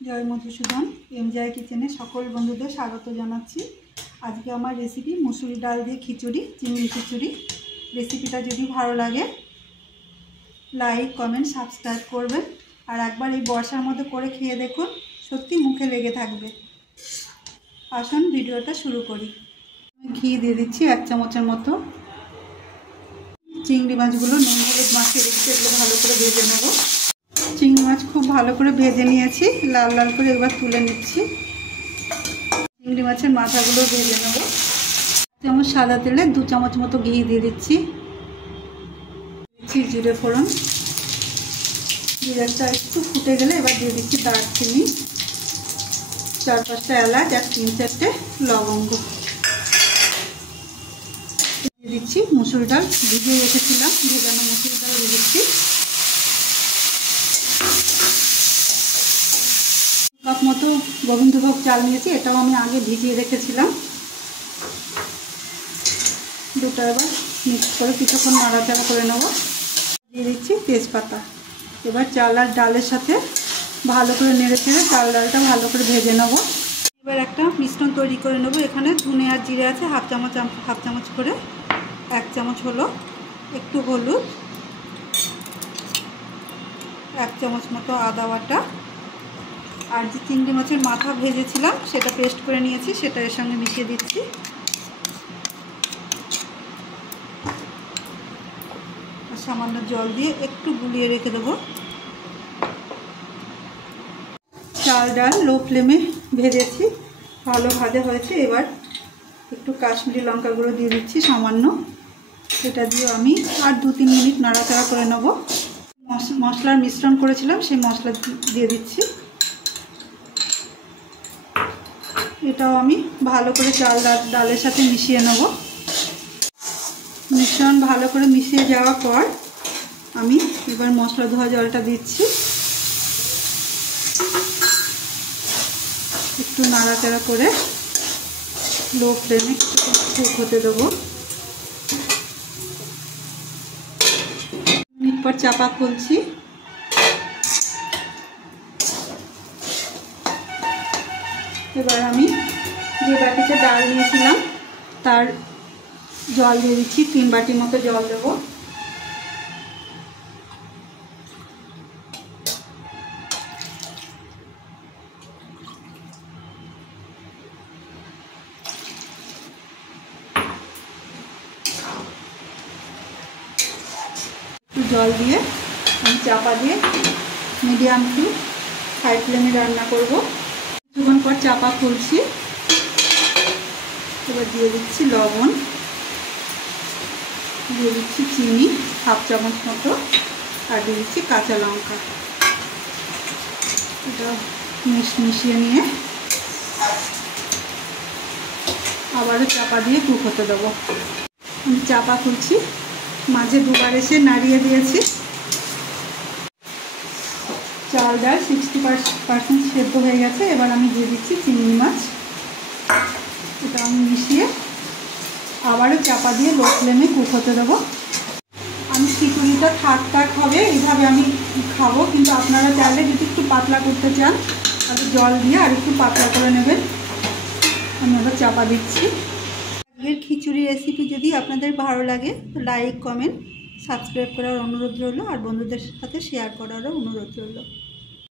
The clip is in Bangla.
জয় মধুসূদন এমজেআই কিচেনে সকল বন্ধুদের স্বাগত জানাচ্ছি। আজকে আমার রেসিপি মুসুরি ডাল দিয়ে খিচুড়ি, চিংড়ি খিচুড়ি। রেসিপিটা যদি ভালো লাগে লাইক, কমেন্ট, সাবস্ক্রাইব করবেন। আর একবার এই বর্ষার মধ্যে করে খেয়ে দেখুন, সত্যি মুখে লেগে থাকবে। আসুন ভিডিওটা শুরু করি। ঘি দিয়ে দিচ্ছি 1 চামচের মতো। চিংড়ি মাছগুলো নুন হলুদ মাখিয়ে রেখেছি, এগুলো ভালো করে ভেজে নেব। চিংড়ি মাছ খুব ভালো করে ভেজে নিয়েছি, লাল লাল করে এবার তুলে নিচ্ছি। চিংড়ি মাছের মাথাগুলো ভেজে নেব। যেমন সাদা তেলে 2 চামচ মতো ঘি দিয়ে দিচ্ছি। জিরে ফোড়ন, জিরেটা একটু ফুটে গেলে এবার দিয়ে দিচ্ছি দারচিনি, 4-5টা এলাচ আর 3-4টে লবঙ্গ। দিয়ে দিচ্ছি মুসুর ডাল, ভিজিয়ে রেখেছিলাম, ভেজানো মুসুর ডাল দিয়ে দিচ্ছি। কাপ মতো গোবিন্দভোগ চাল নিয়েছি, এটাও আমি আগে ভিজিয়ে রেখেছিলাম। দুটো এবার মিক্স করে কিছুক্ষণ নাড়াচাড়া করে নেব। দিয়ে দিচ্ছি তেজপাতা। এবার চাল আর ডালের সাথে ভালো করে নেড়ে চেড়ে চাল ডালটা ভালো করে ভেজে নেব। এবার একটা মিশ্রণ তৈরি করে নেব। এখানে ধনে আর জিরে আছে হাফ চামচ করে, 1 চামচ হলো, একটু হলুদ, 1 চামচ মতো আদা বাটা, আর যে চিংড়ি মাছের মাথা ভেজেছিলাম সেটা পেস্ট করে নিয়েছি, সেটা এর সঙ্গে মিশিয়ে দিচ্ছি। আর সামান্য জল দিয়ে একটু গুলিয়ে রেখে দেবো। চাল ডাল লো ফ্লেমে ভেজেছি, ভালো ভাজা হয়েছে। এবার একটু কাশ্মীরি লঙ্কা গুঁড়ো দিয়ে দিচ্ছি সামান্য। এটা দিয়ে আমি আর 2-3 মিনিট নাড়াচাড়া করে নেব। মশলার মিশ্রণ করেছিলাম সেই মশলা দিয়ে দিচ্ছি। এটাও আমি ভালো করে চাল ডালের সাথে মিশিয়ে নেব। মিশ্রণ ভালো করে মিশিয়ে যাওয়ার পর আমি এবার মশলা ধোয়া জলটা দিচ্ছি। একটু নাড়াচাড়া করে লো ফ্লেমে কুক হতে দেবো। মিনিট পর চাপা খুলছি। এবার আমি যে বাটিতে ডাল নিয়েছিলাম তার জল দিয়ে দিচ্ছি, 3 বাটি মতো জল দেবো। একটু জল দিয়ে আমি চাপা দিয়ে মিডিয়াম টু হাই ফ্লেমে রান্না করব। কিছুক্ষণ পর চাপা খুলছি। এবার দিয়ে দিচ্ছি লবণ, দিয়ে দিচ্ছি চিনি হাফ চামচ মতো, আর দিয়ে দিচ্ছি কাঁচা লঙ্কা। এটা মিশিয়ে নিয়ে আবারও চাপা দিয়ে কুক হতে দেবো। আমি চাপা খুলছি, মাঝে দুবার এসে নাড়িয়ে দিয়েছি। চাল ডাল 60% সেদ্ধ হয়ে গেছে। এবার আমি দিয়ে দিচ্ছি চিংড়ি মাছ। এটা আমি মিশিয়ে আবারও চাপা দিয়ে লো ফ্লেমে কুক হতে দেবো। আমি খিচুড়িটা থাক হবে এইভাবে আমি খাবো, কিন্তু আপনারা চাইলে যদি একটু পাতলা করতে চান তাহলে জল দিয়ে আর একটু পাতলা করে নেবেন। আমি আবার চাপা দিচ্ছি। আজকের খিচুড়ি রেসিপি যদি আপনাদের ভালো লাগে তো লাইক, কমেন্ট, সাবস্ক্রাইব করার অনুরোধ রইল, আর বন্ধুদের সাথে শেয়ার করারও অনুরোধ রইল।